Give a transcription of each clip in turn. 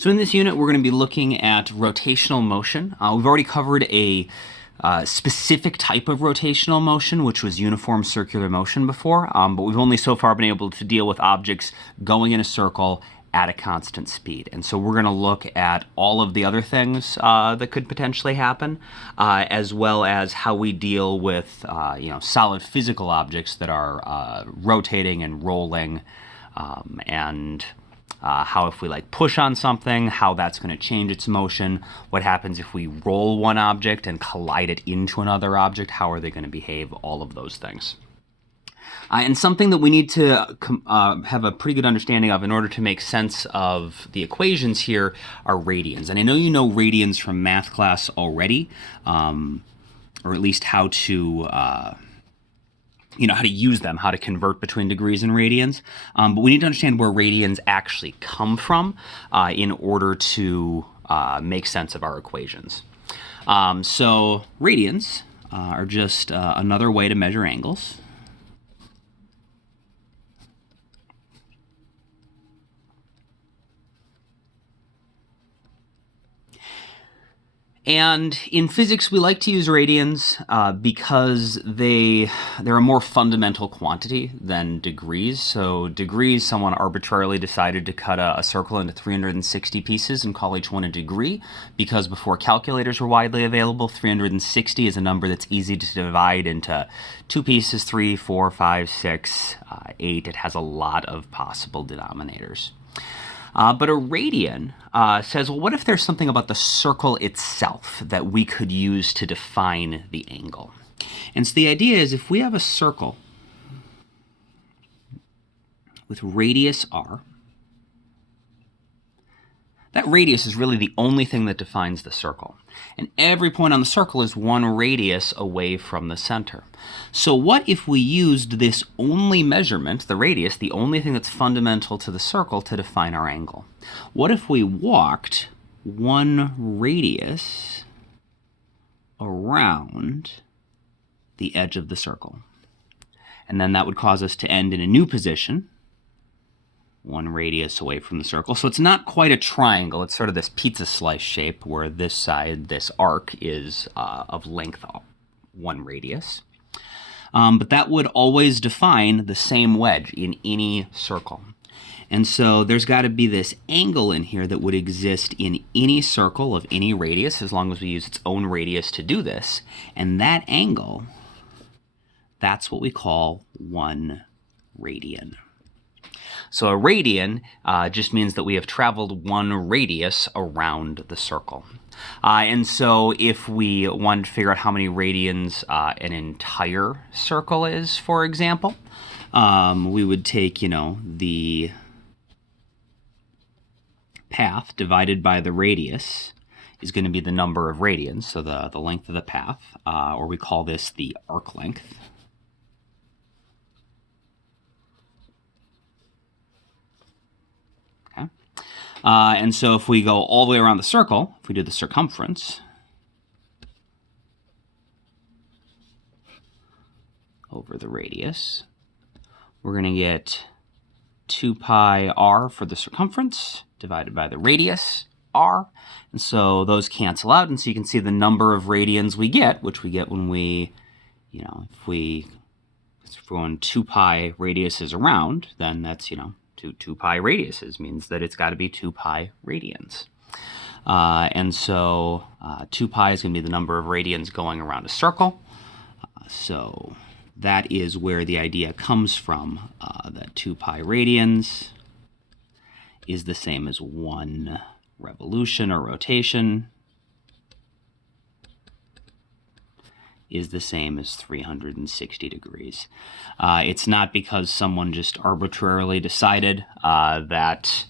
So in this unit, we're going to be looking at rotational motion. We've already covered a specific type of rotational motion, which was uniform circular motion before, but we've only so far been able to deal with objects going in a circle at a constant speed. And so we're going to look at all of the other things that could potentially happen, as well as how we deal with solid physical objects that are rotating and rolling, and how if we push on something, how that's going to change its motion, what happens if we roll one object and collide it into another object, how are they going to behave, all of those things. And something that we need to have a pretty good understanding of in order to make sense of the equations here are radians. And I know you know radians from math class already, or at least how to how to use them, how to convert between degrees and radians. But we need to understand where radians actually come from in order to make sense of our equations. So radians are just another way to measure angles. And in physics, we like to use radians because they're a more fundamental quantity than degrees. So degrees, someone arbitrarily decided to cut a circle into 360 pieces and call each one a degree, because before calculators were widely available, 360 is a number that's easy to divide into 2 pieces, 3, 4, 5, 6, 8. It has a lot of possible denominators. But a radian says, well, what if there's something about the circle itself that we could use to define the angle? And so the idea is, if we have a circle with radius r, that radius is really the only thing that defines the circle. And every point on the circle is one radius away from the center. So what if we used this only measurement, the radius, the only thing that's fundamental to the circle, to define our angle? What if we walked one radius around the edge of the circle? And then that would cause us to end in a new position, one radius away from the circle. So it's not quite a triangle. It's sort of this pizza slice shape where this side, this arc, is of length 1 radius. But that would always define the same wedge in any circle. And so there's got to be this angle in here that would exist in any circle of any radius, as long as we use its own radius to do this. And that angle, that's what we call 1 radian. So a radian just means that we have traveled 1 radius around the circle. And so if we wanted to figure out how many radians an entire circle is, for example, we would take, the path divided by the radius is going to be the number of radians, so the length of the path, or we call this the arc length. And so if we go all the way around the circle, if we do the circumference over the radius, we're going to get 2 pi r for the circumference divided by the radius r. And so those cancel out, and so you can see the number of radians we get, which we get when we, if we're going 2 pi radiuses around, then that's, 2 pi radiuses means that it's got to be 2 pi radians. And so 2 pi is going to be the number of radians going around a circle. So that is where the idea comes from, that 2 pi radians is the same as 1 revolution or rotation is the same as 360 degrees. It's not because someone just arbitrarily decided that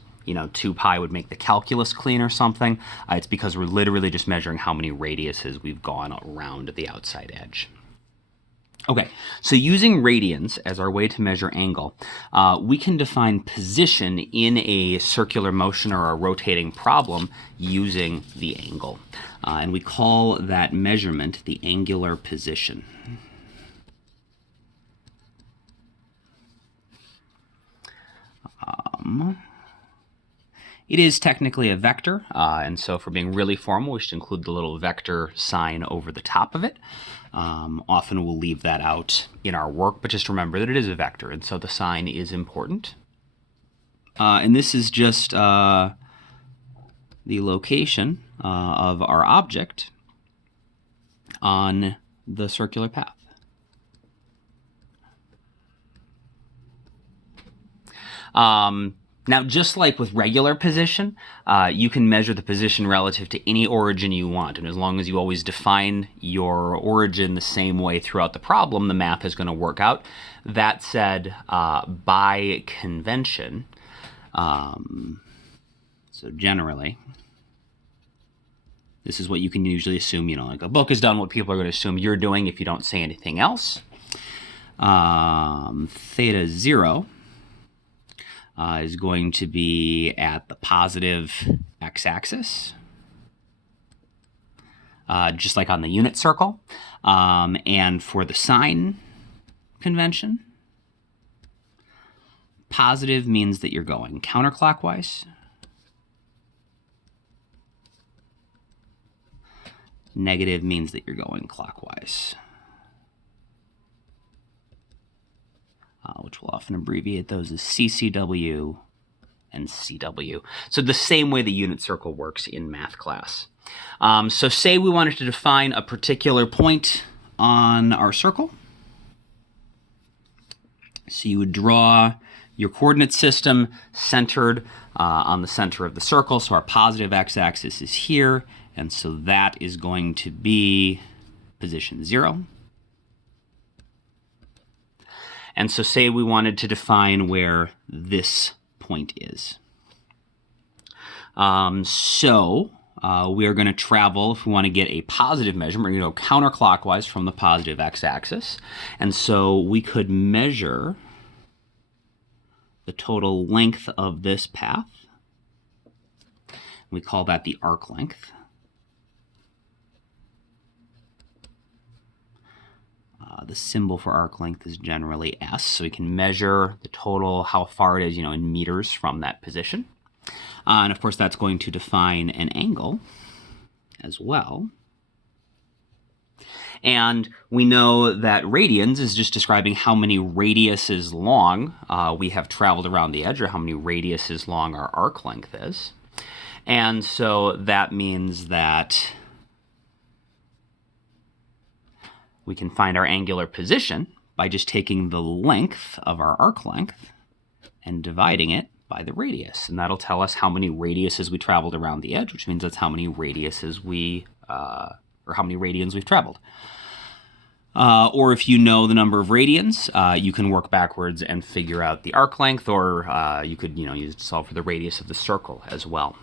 2 pi would make the calculus clean or something. It's because we're literally just measuring how many radiuses we've gone around the outside edge. Okay, so using radians as our way to measure angle, we can define position in a circular motion or a rotating problem using the angle. And we call that measurement the angular position. It is technically a vector, and so for being really formal, we should include the little vector sign over the top of it. Often we'll leave that out in our work, but just remember that it is a vector, and so the sign is important. And this is just the location of our object on the circular path. Now, just like with regular position, you can measure the position relative to any origin you want. And as long as you always define your origin the same way throughout the problem, the math is going to work out. That said, by convention, so generally, this is what you can usually assume, like a book is done, what people are going to assume you're doing if you don't say anything else. Theta 0 is going to be at the positive x-axis, just like on the unit circle. And for the sign convention, positive means that you're going counterclockwise. Negative means that you're going clockwise, which we'll often abbreviate those as CCW and CW. So the same way the unit circle works in math class. So say we wanted to define a particular point on our circle. So you would draw your coordinate system centered on the center of the circle. So our positive x-axis is here, and so that is going to be position 0. And so say we wanted to define where this point is. We are going to travel, if we want to get a positive measurement, we're going to go counterclockwise from the positive x-axis. And so we could measure the total length of this path. We call that the arc length. The symbol for arc length is generally S, so we can measure the total, how far it is, in meters from that position. And of course, that's going to define an angle as well. And we know that radians is just describing how many radiuses long we have traveled around the edge, or how many radiuses long our arc length is. And so that means that we can find our angular position by just taking the length of our arc length and dividing it by the radius. And that'll tell us how many radiuses we traveled around the edge, which means that's how many radiuses or how many radians we've traveled. Or if you know the number of radians, you can work backwards and figure out the arc length, or you could use it to solve for the radius of the circle as well.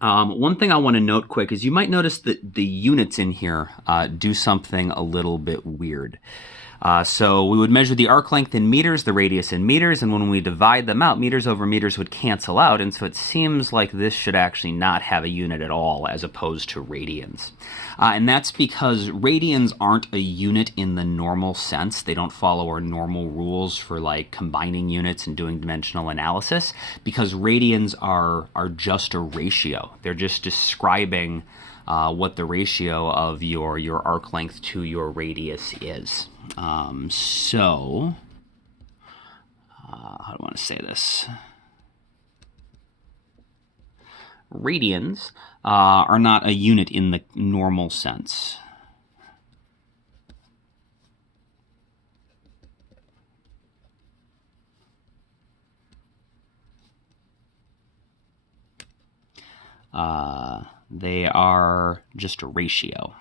One thing I want to note quick is you might notice that the units in here do something a little bit weird. So we would measure the arc length in meters, the radius in meters, and when we divide them out, meters over meters would cancel out, and so it seems like this should actually not have a unit at all as opposed to radians. And that's because radians aren't a unit in the normal sense. They don't follow our normal rules for like combining units and doing dimensional analysis, because radians are just a ratio. They're just describing what the ratio of your arc length to your radius is. How do I want to say this? Radians are not a unit in the normal sense. They are just a ratio.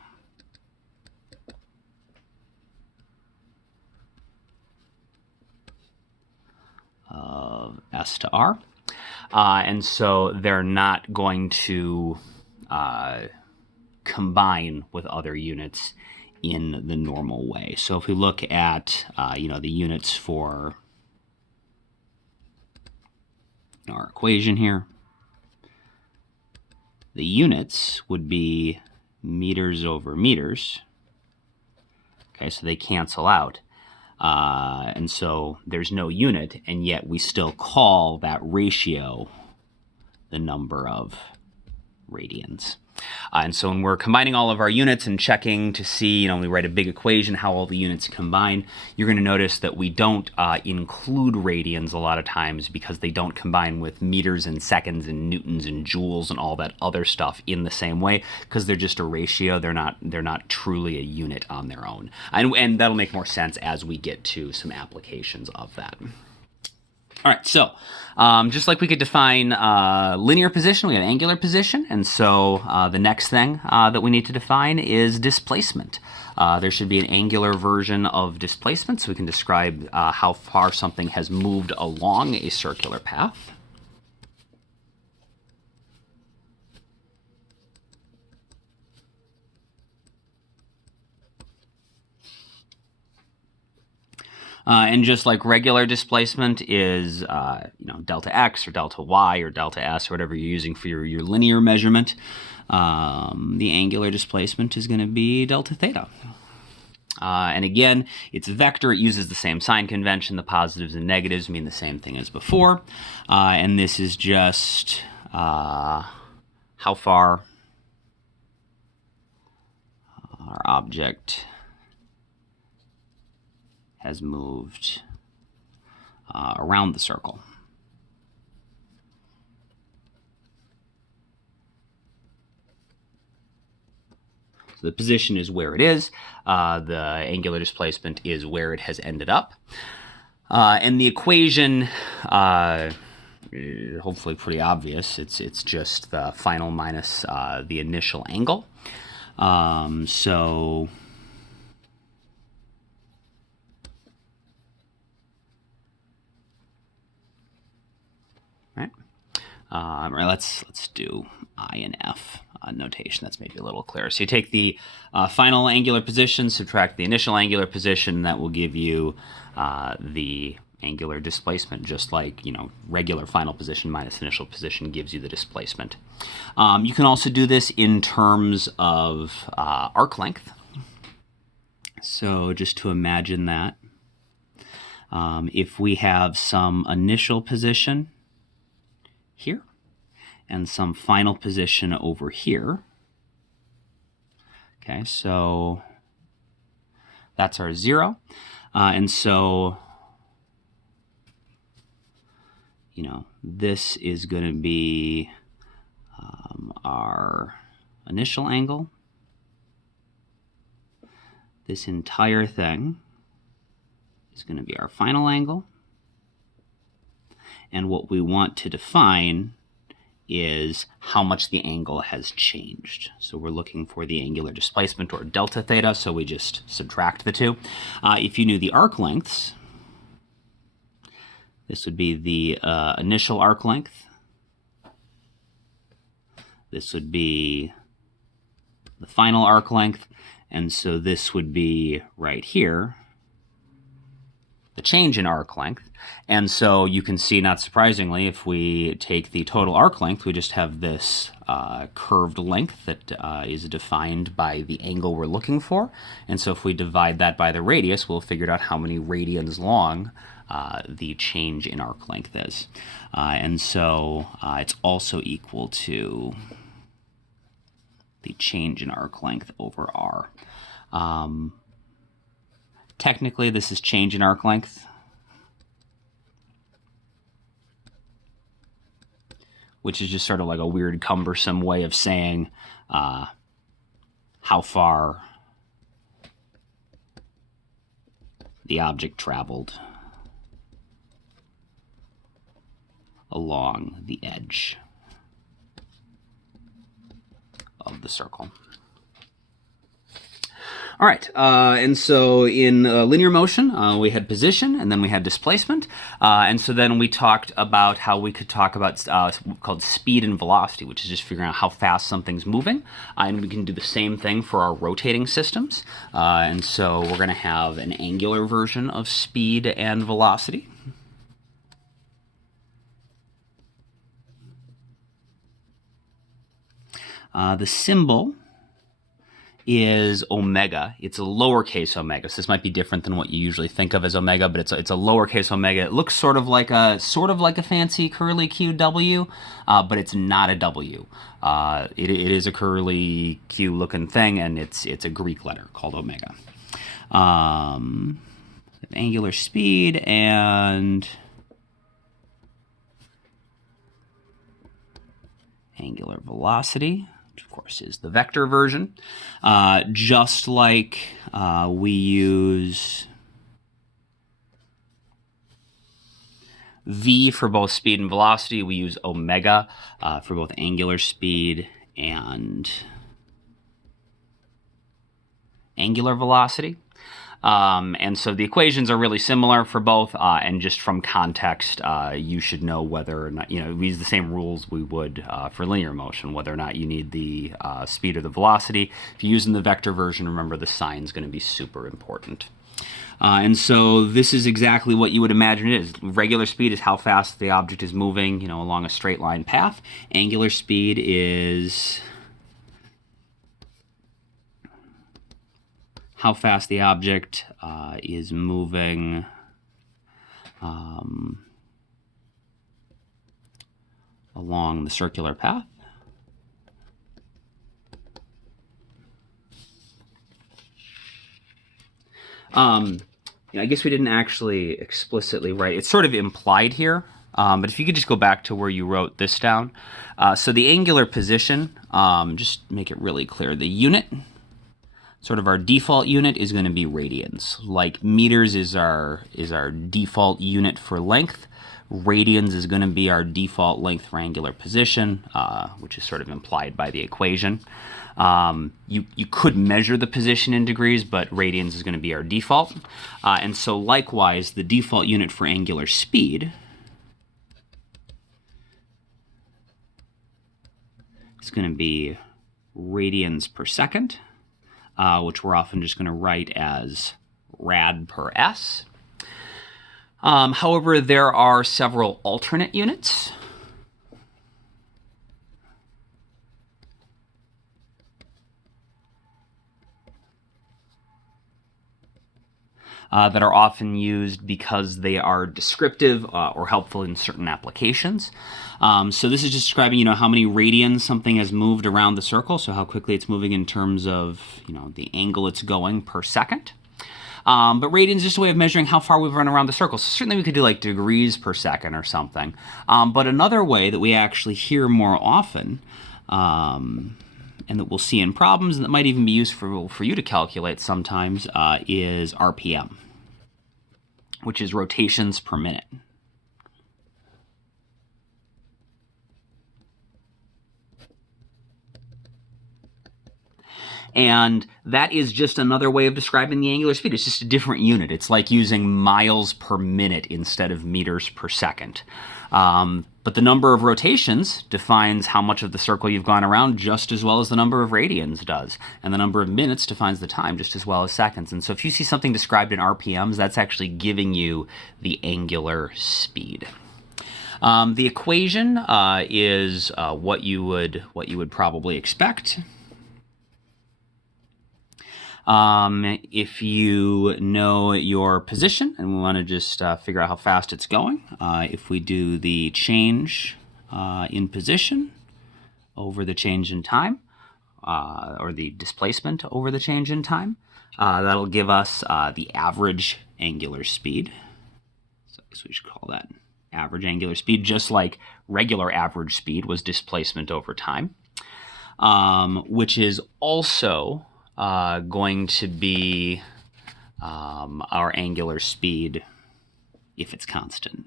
Of S to R. And so they're not going to combine with other units in the normal way. So if we look at the units for our equation here, the units would be meters over meters. Okay, so they cancel out. And so there's no unit, and yet we still call that ratio the number of radians. And so when we're combining all of our units and checking to see, we write a big equation, how all the units combine, you're going to notice that we don't include radians a lot of times because they don't combine with meters and seconds and newtons and joules and all that other stuff in the same way because they're just a ratio. They're not truly a unit on their own. And that'll make more sense as we get to some applications of that. All right, so just like we could define linear position, we have angular position. And so the next thing that we need to define is displacement. There should be an angular version of displacement so we can describe how far something has moved along a circular path. And just like regular displacement is, delta x or delta y or delta s or whatever you're using for your linear measurement, the angular displacement is going to be delta theta. And again, it's a vector. It uses the same sign convention. The positives and negatives mean the same thing as before. And this is just how far our object has moved around the circle. So the position is where it is. The angular displacement is where it has ended up. And the equation, hopefully pretty obvious. It's just the final minus the initial angle. Let's do I and F notation. That's maybe a little clearer. So you take the final angular position, subtract the initial angular position. That will give you the angular displacement, just like regular final position minus initial position gives you the displacement. You can also do this in terms of arc length. So just to imagine that, if we have some initial position here and some final position over here. Okay, so that's our 0. And so, this is going to be our initial angle. This entire thing is going to be our final angle. And what we want to define is how much the angle has changed. So we're looking for the angular displacement, or delta theta, so we just subtract the two. If you knew the arc lengths, this would be the initial arc length. This would be the final arc length. And so this would be right here, the change in arc length. And so you can see, not surprisingly, if we take the total arc length, we just have this curved length that is defined by the angle we're looking for. And so if we divide that by the radius, we'll figure out how many radians long the change in arc length is. And so it's also equal to the change in arc length over r. Technically, this is change in arc length, which is just sort of like a weird, cumbersome way of saying how far the object traveled along the edge of the circle. All right, and so in linear motion, we had position, and then we had displacement, and so then we talked about how we could talk about called speed and velocity, which is just figuring out how fast something's moving, and we can do the same thing for our rotating systems, and so we're going to have an angular version of speed and velocity. The symbol is omega. It's a lowercase omega. So this might be different than what you usually think of as omega, but it's a lowercase omega. It looks sort of like a fancy curly Q W, but it's not a W. It is a curly Q looking thing, and it's a Greek letter called omega. Angular speed and angular velocity, which of course is the vector version. Just like we use v for both speed and velocity, we use omega for both angular speed and angular velocity. And so the equations are really similar for both, and just from context, you should know whether or not, we use the same rules we would for linear motion, whether or not you need the speed or the velocity. If you're using the vector version, remember the sign's going to be super important. And so this is exactly what you would imagine it is. Regular speed is how fast the object is moving, along a straight line path. Angular speed is how fast the object is moving along the circular path. I guess we didn't actually explicitly write. It's sort of implied here, but if you could just go back to where you wrote this down. So the angular position, just make it really clear. The unit, sort of our default unit, is going to be radians. Like meters is our default unit for length. Radians is going to be our default length for angular position, which is sort of implied by the equation. You could measure the position in degrees, but radians is going to be our default. And so likewise, the default unit for angular speed is going to be radians per second, which we're often just going to write as rad per s. However, there are several alternate units. That are often used because they are descriptive or helpful in certain applications. So this is just describing, how many radians something has moved around the circle, so how quickly it's moving in terms of, the angle it's going per second. But radians is just a way of measuring how far we've run around the circle. So certainly we could do like degrees per second or something. But another way that we actually hear more often, and that we'll see in problems, and that might even be useful for you to calculate sometimes, is RPM, which is rotations per minute. And that is just another way of describing the angular speed. It's just a different unit. It's like using miles per minute instead of meters per second. But the number of rotations defines how much of the circle you've gone around just as well as the number of radians does. And the number of minutes defines the time just as well as seconds. And so if you see something described in RPMs, that's actually giving you the angular speed. The equation is what you would probably expect. If you know your position, and we want to just figure out how fast it's going, if we do the change in position over the change in time, or the displacement over the change in time, that'll give us the average angular speed. So I guess we should call that average angular speed, just like regular average speed was displacement over time, which is also going to be our angular speed if it's constant.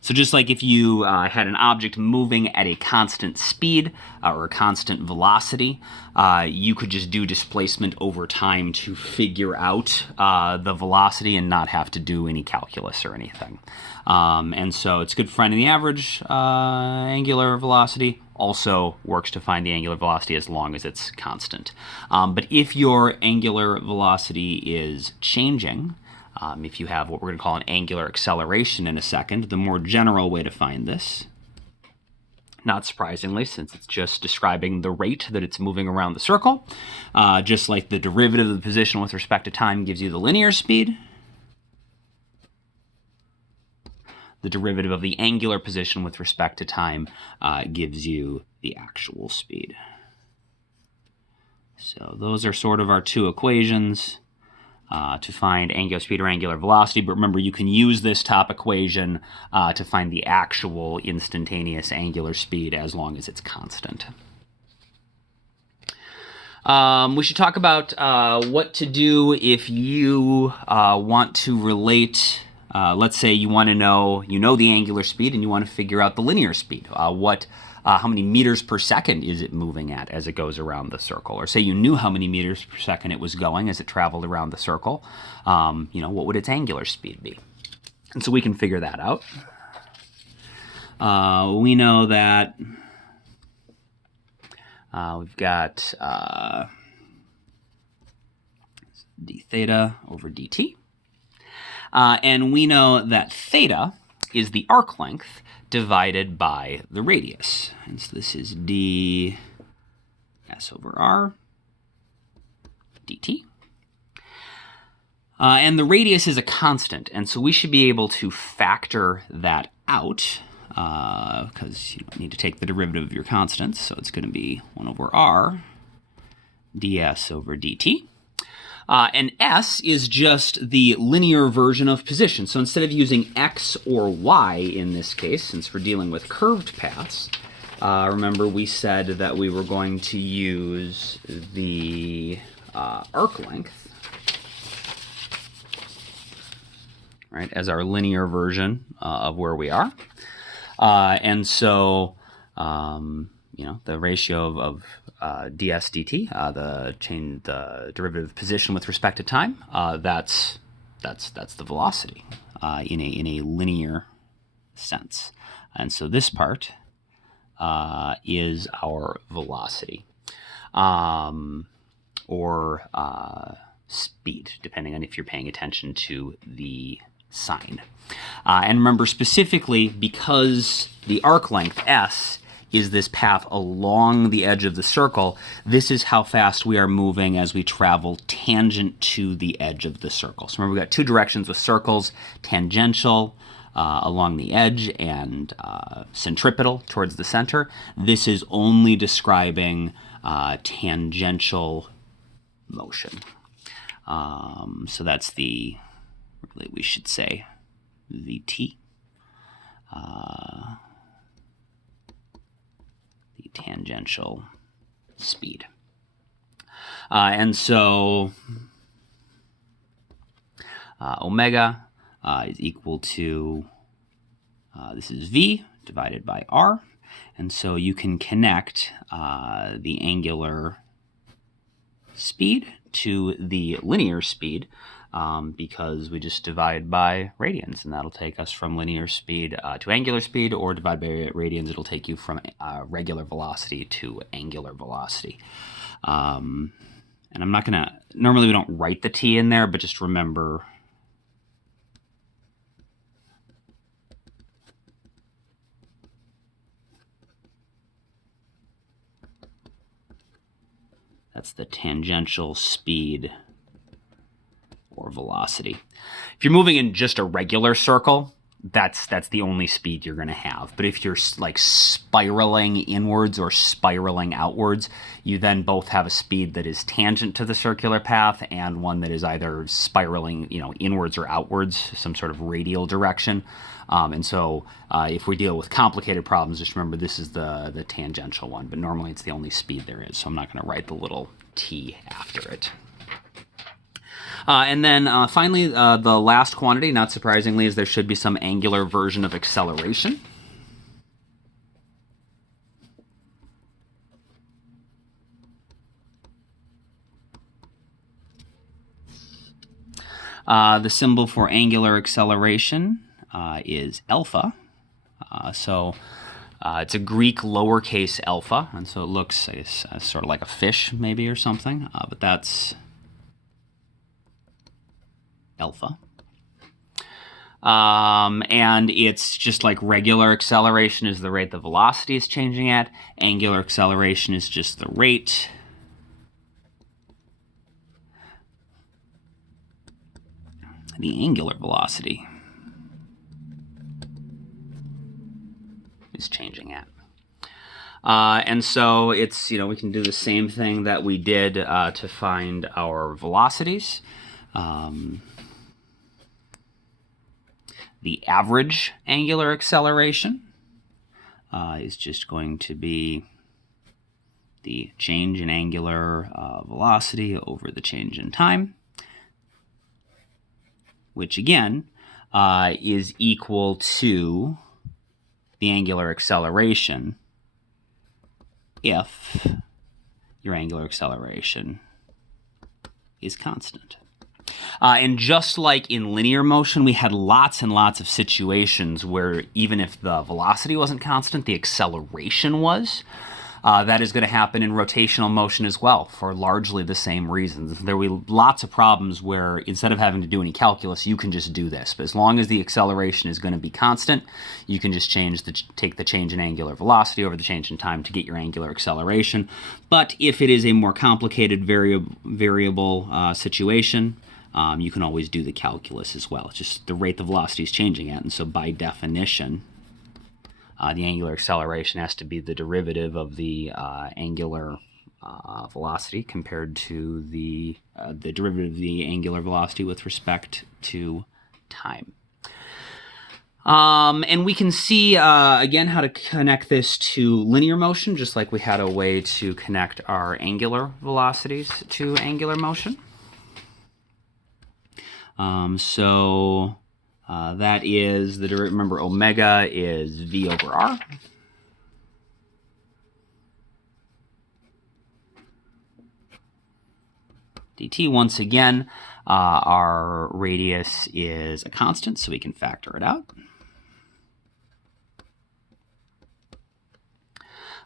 So just like if you had an object moving at a constant speed or a constant velocity, you could just do displacement over time to figure out the velocity and not have to do any calculus or anything. And so it's good for finding the average angular velocity. Also works to find the angular velocity as long as it's constant. But if your angular velocity is changing, If you have what we're going to call an angular acceleration in a second, the more general way to find this, not surprisingly, since it's just describing the rate that it's moving around the circle, just like the derivative of the position with respect to time gives you the linear speed, the derivative of the angular position with respect to time gives you the actual speed. So those are sort of our two equations to find angular speed or angular velocity. But remember, you can use this top equation to find the actual instantaneous angular speed as long as it's constant. We should talk about what to do if you want to relate. Let's say you want to know, the angular speed and you want to figure out the linear speed. How many meters per second is it moving at as it goes around the circle? Or say you knew how many meters per second it was going as it traveled around the circle. What would its angular speed be? And so we can figure that out. We know that we've got d theta over dt. And we know that theta is the arc length divided by the radius. And so this is d s over r dt. And the radius is a constant, and so we should be able to factor that out because you need to take the derivative of your constants. So it's going to be 1 over r ds over dt. And s is just the linear version of position. So instead of using x or y in this case, since we're dealing with curved paths, remember we said that we were going to use the arc length, right, as our linear version of where we are. And so, the ratio of ds dt, the derivative position with respect to time, that's the velocity in a linear sense. And so this part is our velocity, or speed, depending on if you're paying attention to the sign. And remember specifically, because the arc length s is this path along the edge of the circle, this is how fast we are moving as we travel tangent to the edge of the circle. So remember, we've got two directions with circles: tangential along the edge and centripetal towards the center. This is only describing tangential motion. So that's really we should say VT. The tangential speed. And so omega is equal to, this is V divided by R. And so you can connect the angular speed to the linear speed because we just divide by radians, and that'll take us from linear speed to angular speed, or divide by radians, it'll take you from regular velocity to angular velocity. And I'm not going to, normally we don't write the t in there, but just remember that's the tangential speed or velocity. If you're moving in just a regular circle, that's the only speed you're going to have. But if you're like spiraling inwards or spiraling outwards, you then both have a speed that is tangent to the circular path and one that is either spiraling, inwards or outwards, some sort of radial direction. And so if we deal with complicated problems, just remember this is the tangential one, but normally it's the only speed there is, so I'm not going to write the little t after it. And then finally, the last quantity, not surprisingly, is there should be some angular version of acceleration. The symbol for angular acceleration is alpha. So it's a Greek lowercase alpha, and so it looks, I guess, sort of like a fish maybe or something, but that's alpha. And it's just like regular acceleration is the rate the velocity is changing at. Angular acceleration is just the rate the angular velocity is changing at. And so it's, we can do the same thing that we did to find our velocities. The average angular acceleration is just going to be the change in angular velocity over the change in time, which again is equal to the angular acceleration if your angular acceleration is constant. And just like in linear motion, we had lots and lots of situations where even if the velocity wasn't constant, the acceleration was. That is going to happen in rotational motion as well for largely the same reasons. There will be lots of problems where instead of having to do any calculus, you can just do this. But as long as the acceleration is going to be constant, you can just take the change in angular velocity over the change in time to get your angular acceleration. But if it is a more complicated variable situation, you can always do the calculus as well. It's just the rate the velocity is changing at, and so by definition, the angular acceleration has to be the derivative of the angular velocity compared to the derivative of the angular velocity with respect to time. And we can see, again, how to connect this to linear motion, just like we had a way to connect our angular velocities to angular motion. That is the derivative. Remember, omega is v over r. dt. Once again, our radius is a constant, so we can factor it out.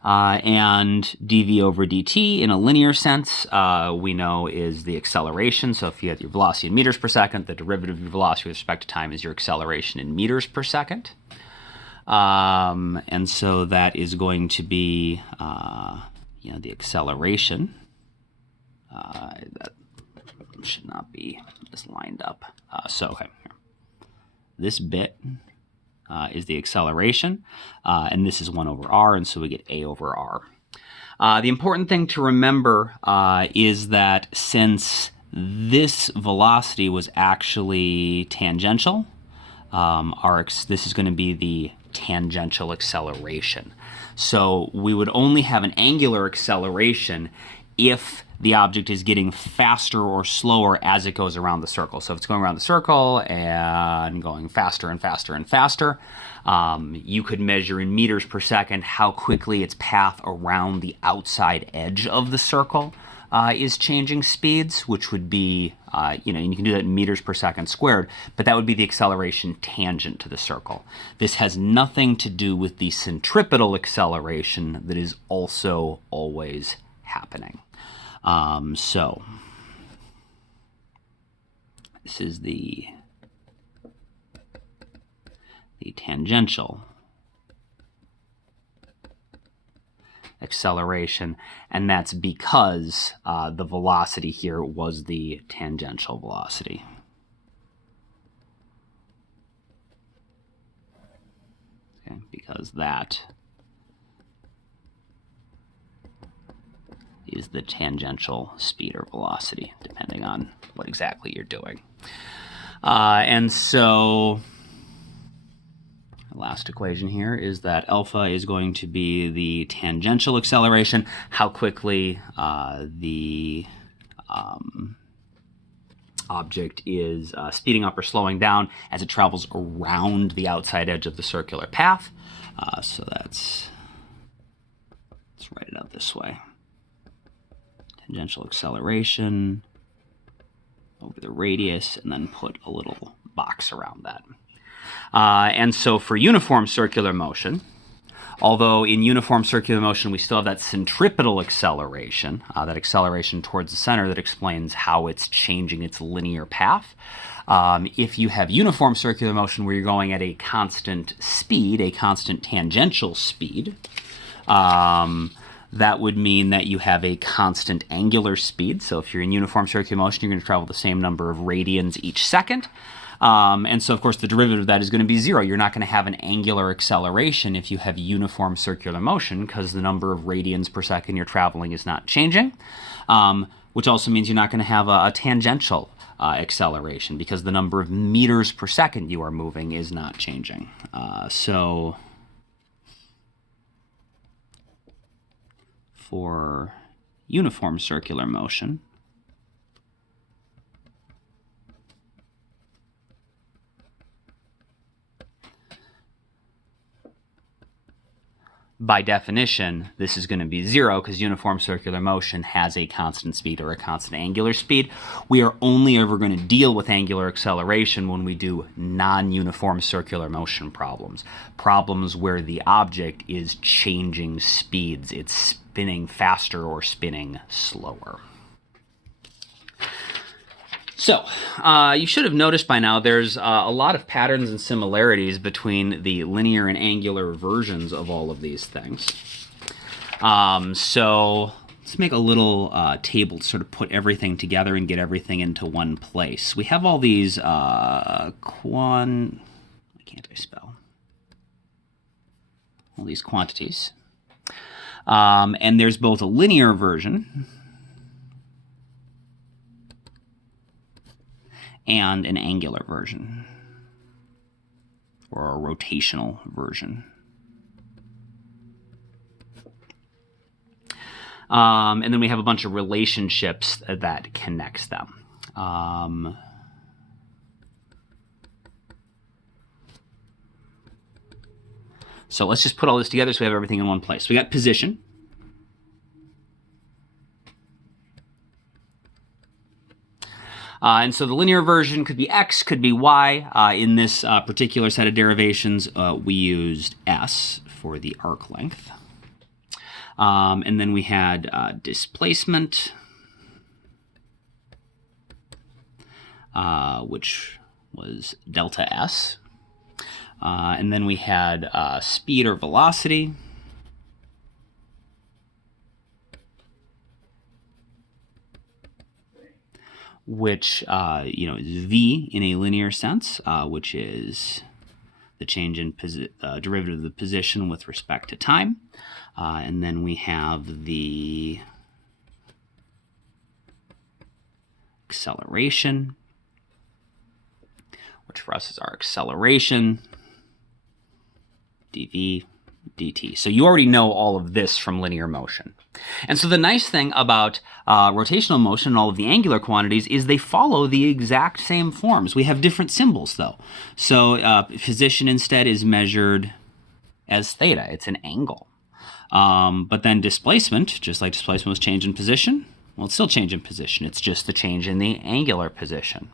And dv over dt in a linear sense, we know is the acceleration. So if you have your velocity in meters per second, the derivative of your velocity with respect to time is your acceleration in meters per second. And so that is going to be, the acceleration. That should not be just lined up. Okay. This bit is the acceleration, and this is 1 over r, and so we get a over r. The important thing to remember is that since this velocity was actually tangential, this is going to be the tangential acceleration. So we would only have an angular acceleration if the object is getting faster or slower as it goes around the circle. So if it's going around the circle and going faster and faster and faster, you could measure in meters per second how quickly its path around the outside edge of the circle is changing speeds, which would be, and you can do that in meters per second squared, but that would be the acceleration tangent to the circle. This has nothing to do with the centripetal acceleration that is also always happening. This is the tangential acceleration, and that's because the velocity here was the tangential velocity. Okay, because that is the tangential speed or velocity, depending on what exactly you're doing. And so the last equation here is that alpha is going to be the tangential acceleration, how quickly the object is speeding up or slowing down as it travels around the outside edge of the circular path. So let's write it out this way. Tangential acceleration over the radius, and then put a little box around that. And so for uniform circular motion, Although in uniform circular motion, we still have that centripetal acceleration, that acceleration towards the center that explains how it's changing its linear path. If you have uniform circular motion where you're going at a constant speed, a constant tangential speed, that would mean that you have a constant angular speed. So if you're in uniform circular motion, you're going to travel the same number of radians each second. And so, of course, the derivative of that is going to be 0. You're not going to have an angular acceleration if you have uniform circular motion because the number of radians per second you're traveling is not changing, which also means you're not going to have a tangential acceleration because the number of meters per second you are moving is not changing. So for uniform circular motion, by definition, this is going to be 0 because uniform circular motion has a constant speed or a constant angular speed. We are only ever going to deal with angular acceleration when we do non-uniform circular motion problems. Problems where the object is changing speeds. It's spinning faster or spinning slower. So, you should have noticed by now there's a lot of patterns and similarities between the linear and angular versions of all of these things. So, let's make a little table to sort of put everything together and get everything into one place. We have all these why can't I spell? All these quantities. And there's both a linear version and an angular version, or a rotational version. And then we have a bunch of relationships that connects them. So let's just put all this together so we have everything in one place. We got position. And so the linear version could be x, could be y. In this particular set of derivations, we used s for the arc length. And then we had displacement, which was delta s. And then we had speed or velocity, which is v in a linear sense, which is the change in derivative of the position with respect to time. And then we have the acceleration, which for us is our acceleration, dv dt. So you already know all of this from linear motion. And so the nice thing about rotational motion and all of the angular quantities is they follow the exact same forms. We have different symbols, though. So position instead is measured as theta. It's an angle. But then displacement, just like displacement was change in position, well, it's still change in position. It's just the change in the angular position.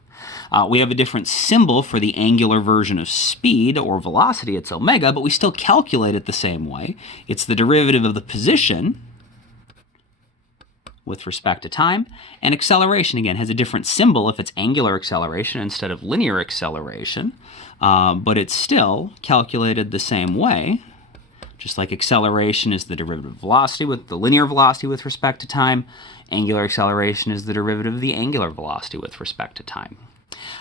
We have a different symbol for the angular version of speed or velocity. It's omega, but we still calculate it the same way. It's the derivative of the position with respect to time. And acceleration, again, has a different symbol if it's angular acceleration instead of linear acceleration. But it's still calculated the same way. Just like acceleration is the derivative of velocity with the linear velocity with respect to time, angular acceleration is the derivative of the angular velocity with respect to time.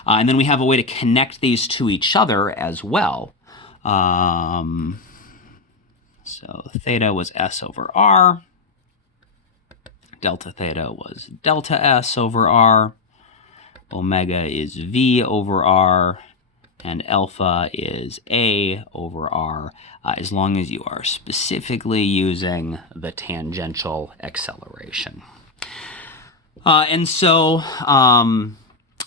And then we have a way to connect these to each other as well. So theta was s over r. Delta theta was delta s over r. Omega is v over r. And alpha is a over r, as long as you are specifically using the tangential acceleration. And so,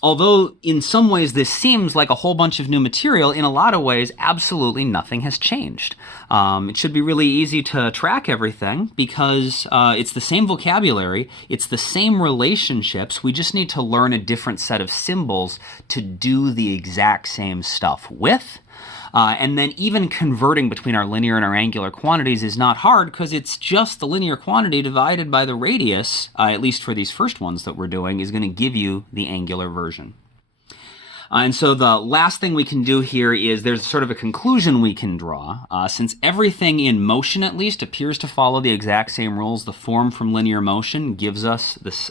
although in some ways this seems like a whole bunch of new material, in a lot of ways, absolutely nothing has changed. It should be really easy to track everything because it's the same vocabulary, it's the same relationships, we just need to learn a different set of symbols to do the exact same stuff with. And then even converting between our linear and our angular quantities is not hard because it's just the linear quantity divided by the radius, at least for these first ones that we're doing, is going to give you the angular version. And so the last thing we can do here is there's sort of a conclusion we can draw. Since everything in motion, at least, appears to follow the exact same rules, the form from linear motion gives us this,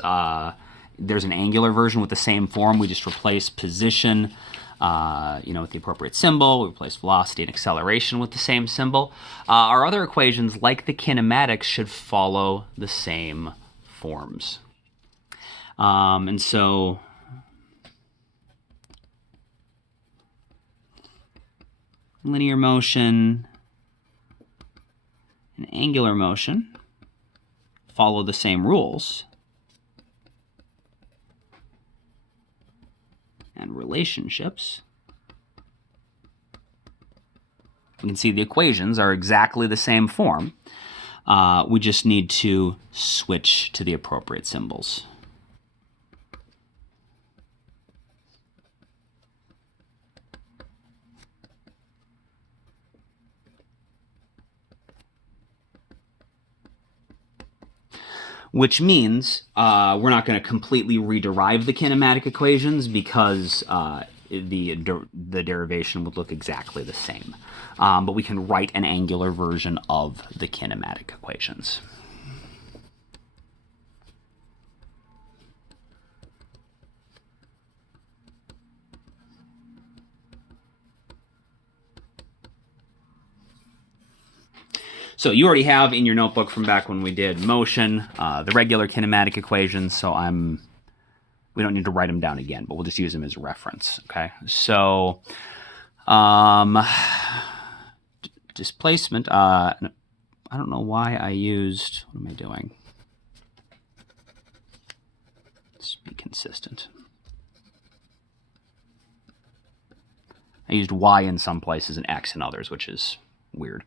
there's an angular version with the same form. We just replace position with the appropriate symbol. We replace velocity and acceleration with the same symbol. Our other equations, like the kinematics, should follow the same forms. And so linear motion and angular motion follow the same rules and relationships. We can see the equations are exactly the same form. We just need to switch to the appropriate symbols. Which means we're not going to completely rederive the kinematic equations because the derivation would look exactly the same. But we can write an angular version of the kinematic equations. So you already have in your notebook from back when we did motion, the regular kinematic equations, so we don't need to write them down again, but we'll just use them as reference, okay? So, displacement, I don't know why I used, what am I doing? Let's be consistent. I used y in some places and x in others, which is weird.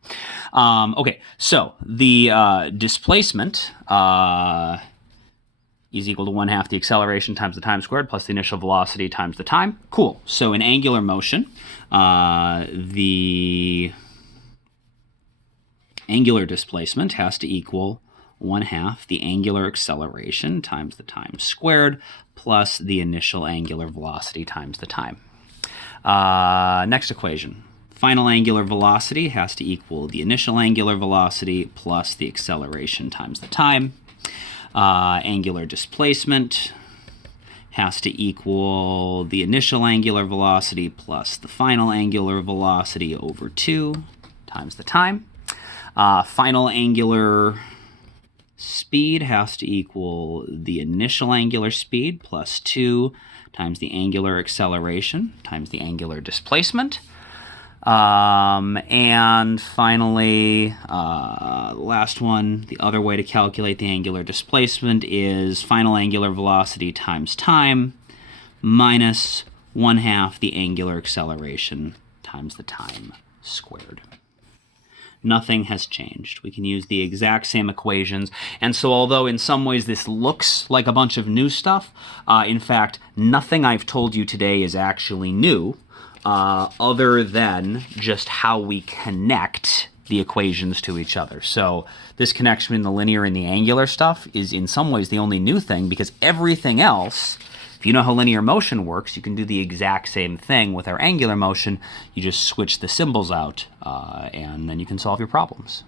Okay, so the displacement is equal to 1/2 the acceleration times the time squared plus the initial velocity times the time. Cool. So in angular motion, the angular displacement has to equal 1/2 the angular acceleration times the time squared plus the initial angular velocity times the time. Next equation. Final angular velocity has to equal the initial angular velocity plus the acceleration times the time. Angular displacement has to equal the initial angular velocity plus the final angular velocity over 2 times the time. Final angular speed has to equal the initial angular speed plus 2 times the angular acceleration times the angular displacement. And finally, the last one, the other way to calculate the angular displacement is final angular velocity times time minus 1/2 the angular acceleration times the time squared. Nothing has changed. We can use the exact same equations. And so although in some ways this looks like a bunch of new stuff, in fact, nothing I've told you today is actually new. Other than just how we connect the equations to each other. So this connection between the linear and the angular stuff is in some ways the only new thing, because everything else, if you know how linear motion works, you can do the exact same thing with our angular motion. You just switch the symbols out, and then you can solve your problems.